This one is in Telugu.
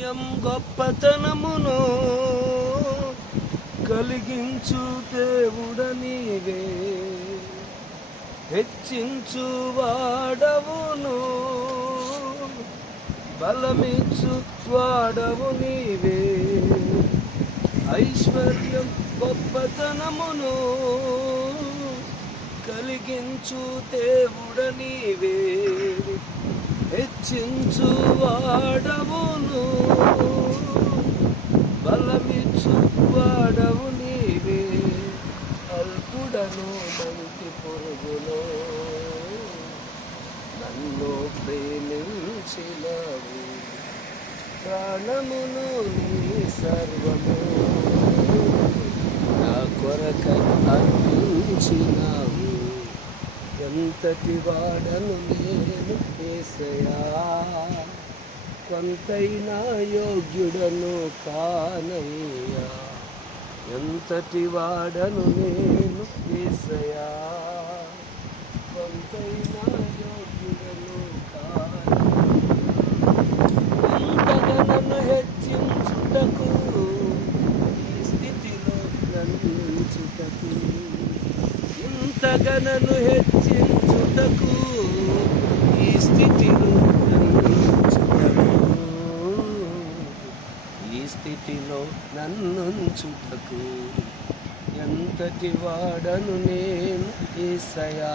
ఐశ్వర్యం గొప్పతనమును కలిగించు దేవుడ నీవే, హెచ్చించు వాడవును, బలమిచ్చు వాడవు నీవే. ఐశ్వర్యం గొప్పతనమును కలిగించు దేవుడ నీవే, హెచ్చించు వాడవును, బలమిచ్చు వాడవు నీవే. అల్పుడను మంచి పొరుగును నన్ను ప్రేమించినవు, ప్రాణమును నీ సర్వము నా కొరకై అర్పించినావు. ఎంతటి వాడను నేను యేసయ్యా, కొంతైనా యోగ్యుడను కానయ్యా. ఎంతటి వాడను నేను యేసయ్యా, కొంతైనా యోగ్యుడను ఇంతగా నన్ను హెచ్చించుటకు, ఈ స్థితిలో నన్నుంచుటకు, ఇంతగా నన్ను హెచ్చించుటకు, ఈ స్థితిలో నన్నుంచుటకు, ఈ స్థితిలో నన్నుంచుటకు. ఎంతటి వాడను నేను యేసయ్యా.